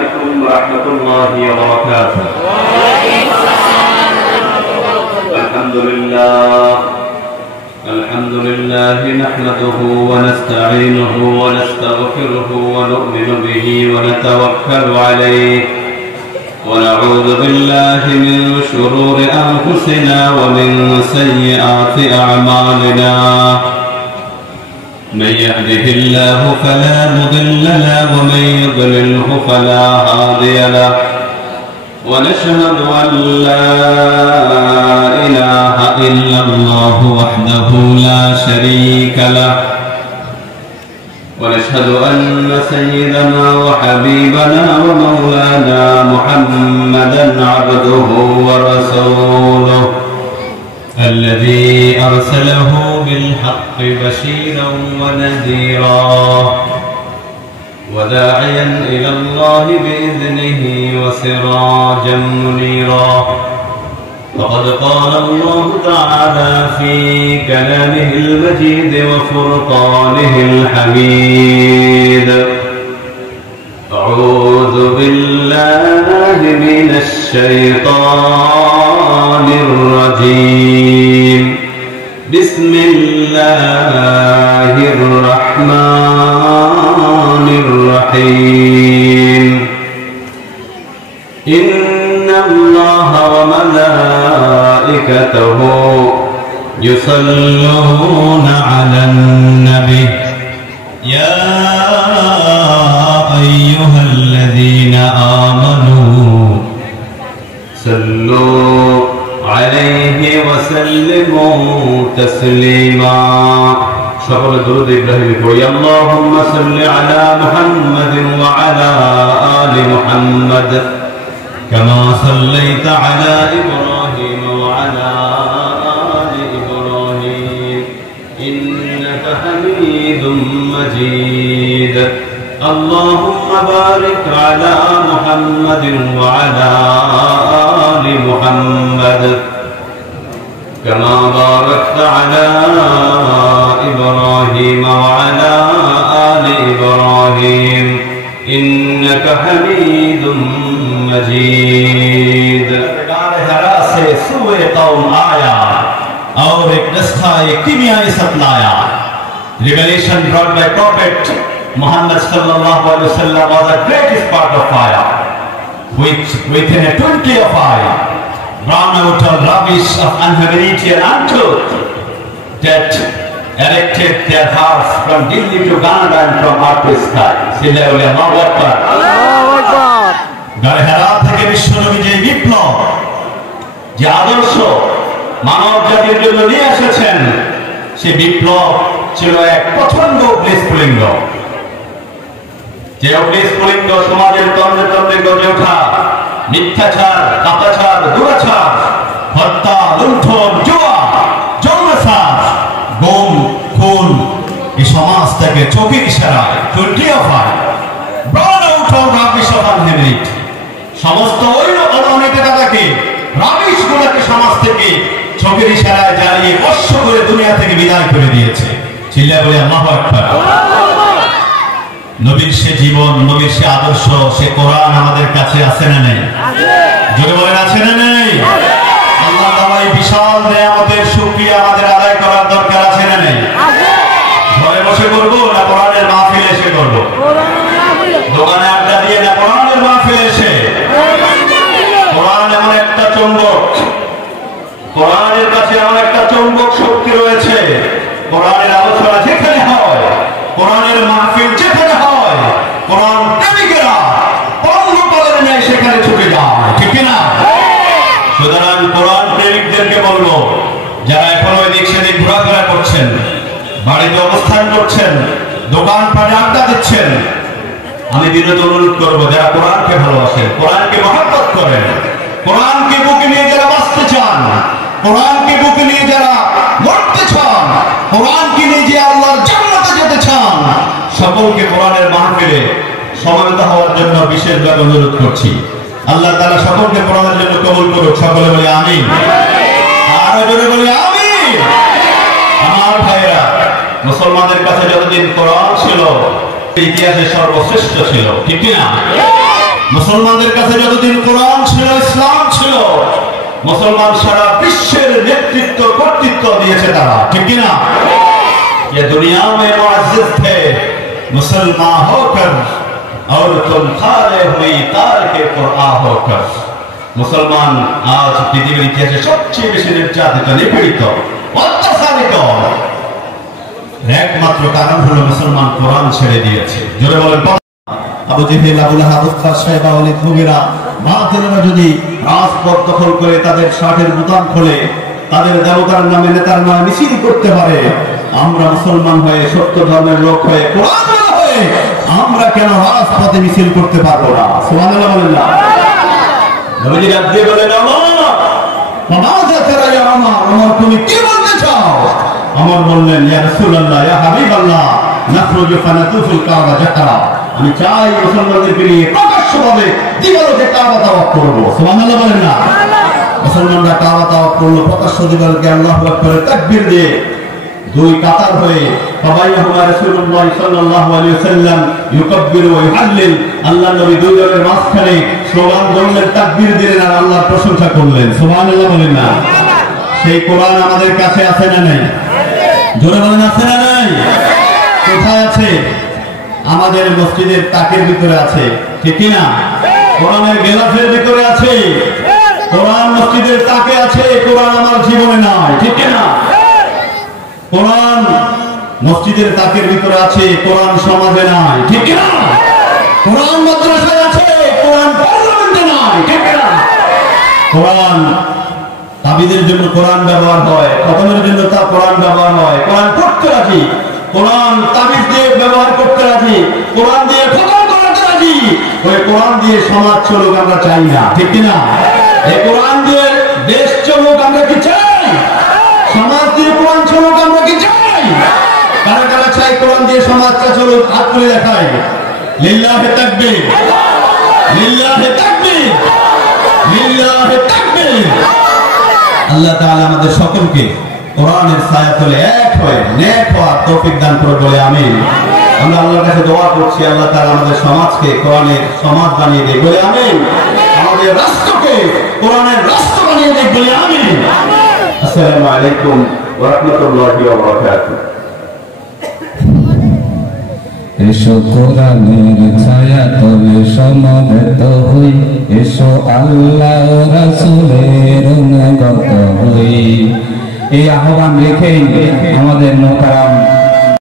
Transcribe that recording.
عليكم ورحمة الله وبركاته. الحمد لله نحمده ونستعينه ونستغفره ونؤمن به ونتوكل عليه ونعوذ بالله من شرور أنفسنا ومن سيئات أعمالنا. من يهده الله فلا مضل له ومن يضلله فلا هادي له. ونشهد أن لا إله إلا الله وحده لا شريك له. ونشهد أن سيدنا وحبيبنا ومولانا محمدا عبده ورسوله الذي أرسله بالحق بشيرا ونذيرا وداعيا إلى الله بإذنه وسراجا منيرا. فقد قال الله تعالى في كلامه المجيد وفرقانه الحميد: أعوذ بالله من الشيطان الرجيم. بسم الله الرحمن الرحيم. إن الله وملائكته يصلون على النبي يا أيها الذين آمنوا صلوا عليه وسلموا تسليما. সকল দরুদ ইব্রাহিম পড়ি। আল্লাহুম্মা সাল্লি আলা মুহাম্মাদিন ওয়া আলা আলি মুহাম্মাদ কামা সাল্লাইতা আলা ইব্রাহিম ওয়া আলা আলি ইব্রাহিম ইন্নাকা হামিদুম মাজিদ। আল্লাহুম্মা বারিক আলা মুহাম্মাদিন ওয়া আলা আলি মুহাম্মাদ كما باركت على إبراهيم وعلى آل إبراهيم إنك حميد मजीद। हरा से सूए कौम आया और एक नस्खा एक कीमियाई सतलाया। Revelation brought by Prophet Muhammad sallallahu alaihi wasallam was the greatest part of fire, which within a twinkling of eye brought out all rubbish of unhumanity and untruth that erected their hearts from Delhi to Ghana and from earth to sky. Similarly, Allahu Akbar. গাড়েহারা থেকে বিশ্বনবী যে বিপ্লব, যে আদর্শ মানব জাতির জন্য নিয়ে এসেছেন, সে বিপ্লব ছিল এক প্রচন্ড অগ্নিস্ফুলিঙ্গ। যে অগ্নিস্ফুলিঙ্গ সমাজের তন্ত্রে তন্ত্রে গড়ে ওঠা মিথ্যাচার, কাপাচার, দুরাচার, হত্যা, লুণ্ঠন, জুয়া, যৌনাচার, গুম, খুন, এই সমাজ থেকে চোখের ইশারায় 25 brought out all rubbish of unhumanity. সমস্ত ওই অনৈতিকতাকে, রাবিশ গুলোকে সমাজ থেকে চোখের ইশারায় জ্বালিয়ে বর্ষ করে দুনিয়া থেকে বিদায় করে দিয়েছে। চিল্লায়ে বলি আল্লাহু আকবার। নবীর সে জীবন, নবীর সে আদর্শ, সে কোরআন আমাদের কাছে আছে না নেই? জোরে বলেন আছে না নেই? আল্লাহ তাআলা এই বিশাল নিয়ামতের শুকরিয়া আমাদের আদায় করার দরকার আছে না নেই? ঘরে বসে করব না কোরআনের মাহফিলে এসে করব? দোকানে আড্ডা দিয়ে না কোরআনের মাহফিলে এসে? কোরআন এমন একটা চুম্বক, কোরআনের কাছে এমন একটা চুম্বক শক্তি রয়েছে। কোরআনের আলোচনা যেখানে হয়, কোরআনের মাহফিল যেখানে হয়, কোরআন প্রেমিকেরা পঙ্গপালের ন্যায় সেখানে ছুটে যায়, ঠিক না? সুতরাং কোরআন প্রেমিকদেরকে বলবো, যারা এখন ওই দিক সেদিক ঘোরাফেরা করছেন, বাড়িতে অবস্থান করছেন, দোকানপাটে আড্ডা দিচ্ছেন, আমি বিনীত অনুরোধ করবো, যারা কোরআনকে ভালোবাসেন, কোরআনকে মহব্বত করেন, কোরআনকে বুকে নিয়ে যারা বাঁচতে চান, কোরআনকে বুকে নিয়ে যারা মরতে চান, কোরআনকে নিয়ে যে আল্লাহর জান্নাতে যেতে চান, সকলকে কোরআনের মাহফিলে সমবেত হওয়ার জন্য বিশেষভাবে অনুরোধ করছি। আল্লাহ তাআলা সকলকে কোরআনের জন্য কবুল করুক। সকলে বলি আমিন। আরো জোরে বলি আমিন। আমার ভাইরা, মুসলমানদের কাছে যতদিন কোরআন ছিল ইতিহাসে সর্বশ্রেষ্ঠ ছিল, ঠিক না? মুসলমানদের কাছে যতদিন কোরআন ছিল, ইসলাম ছিল, মুসলমান সারা বিশ্বের নেতৃত্ব কর্তৃত্ব দিয়েছে তারা, ঠিক কিনা? ये दुनिया में मुअज़्ज़ज़ थे मुसलमान होकर और तुम खाले हुई तार के कुरान होकर। मुसलमान आज पृथ्वीর ইতিহাসে সবচেয়ে বেশি নির্যাতিত, নিপীড়িত, অত্যাচারিত একমাত্র কারণ হলো মুসলমান কোরআন ছেড়ে দিয়েছে। জোরে বলেন। আবু জেহেল, আবু লাহাব, উতবা, শাইবা, ওয়ালিদ, মুগীরা বাতিলরা যদি রাজপথ দখল করে তাদের শার্টের বোতাম খোলে, তাদের দেবতার নামে, নেতার নামে মিছিল করতে পারে, আমরা মুসলমান হয়ে, সত্য ধর্মের লোক হয়ে, কোরআন হয়ে আমরা কেন রাজপথে মিছিল করতে পারবো না? সুবহানাল্লাহ বলেন না? নবীজি ডাক দিয়ে বলেন, ওমর তুমি কি বলতে চাও? ওমর বললেন, ইয়া রাসূলুল্লাহ, ইয়া হাবিবাল্লাহ, নাখরুজু ফানাতুফিল কাবা যাকরা। আমি চাই মুসলমানদেরকে নিয়ে প্রকাশ্যভাবে দিবালোকে কাবা তাওয়াফ করব। সুবহানাল্লাহ বলেন না? মুসলমানরা কাবা তাওয়াফ করলো, প্রকাশ্য দিবালোকে আল্লাহু আকবার তাকবীর দিয়ে দুই কাতার হয়ে ফাবাইনাহুমা রাসূলুল্লাহ সাল্লাল্লাহু আলাইহি ওয়াসাল্লাম ইউকাব্বিরু ওয়া ইউহাল্লিল। আল্লাহর নবী দুই দলের মাঝখানে স্লোগান দিলেন, তাকবীর দিলেন আর আল্লাহর প্রশংসা করলেন। সুবহানাল্লাহ বলেন না? সেই কোরআন আমাদের কাছে আছে না নাই? জোরে বলেন, আছে না নাই? কোথায় আছে? আমাদের মসজিদের তাকের ভিতরে আছে, ঠিক কি না? কোরআনের গেলাফের ভিতরে আছে, কোরআন মসজিদের তাকে আছে, কোরআন আমার জীবনে নাই, ঠিক কি না? কোরআন মসজিদের তাকের ভিতরে আছে, কোরআন সমাজে নাই, ঠিক কি না? কোরআন মাদ্রাসায় আছে, কোরআন পার্লামেন্টে নাই, ঠিক কি না? কোরআন তাবিদের জন্য কোরআন ব্যবহার হয়, খতমের জন্য তা কোরআন ব্যবহার হয়, কোরআন পড়তে রাজি, কোরআন তাবিজ দিয়ে ব্যবহার করতে রাজি, কোরআন দিয়ে খতম করতে রাজি। ওই কোরআন দিয়ে সমাজ চলুক আমরা চাই না, ঠিক কি না? এই কোরআন দিয়ে দেশ চলুক আমরা কি চাই? সমাজ দিয়ে কোরআন চলুক আমরা কি চাই? কারা কারা চাই কোরআন দিয়ে সমাজটা চলুক? হাত তুলে দেখাই। লিল্লাহি তাকবীর, লিল্লাহি তাকবীর, লিল্লাহি তাকবীর। আল্লাহ তাআলা আমাদের সকলকে কোরআনের ছায়াতলে এক হয়ে নেক হওয়ার তৌফিক দান করে বলে আমিন। আমরা আল্লাহর কাছে দোয়া করছি, আল্লাহ তাআলা আমাদের সমাজকে কোরআনের সমাজ বানিয়ে দেয় বলে আমিন। আমাদের রাষ্ট্রকে কোরআনের রাষ্ট্র বানিয়ে দেয় বলে আমিন। আসসালামু আলাইকুম ওয়া রাহমাতুল্লাহি ওয়া বারাকাতুহু। এসো কোরআনের ছায়া তলে সমবেত হই, এসো আল্লাহ রাসূলের অনুগত হই। এই আহ্বান রেখেই আমাদের মোহতারাম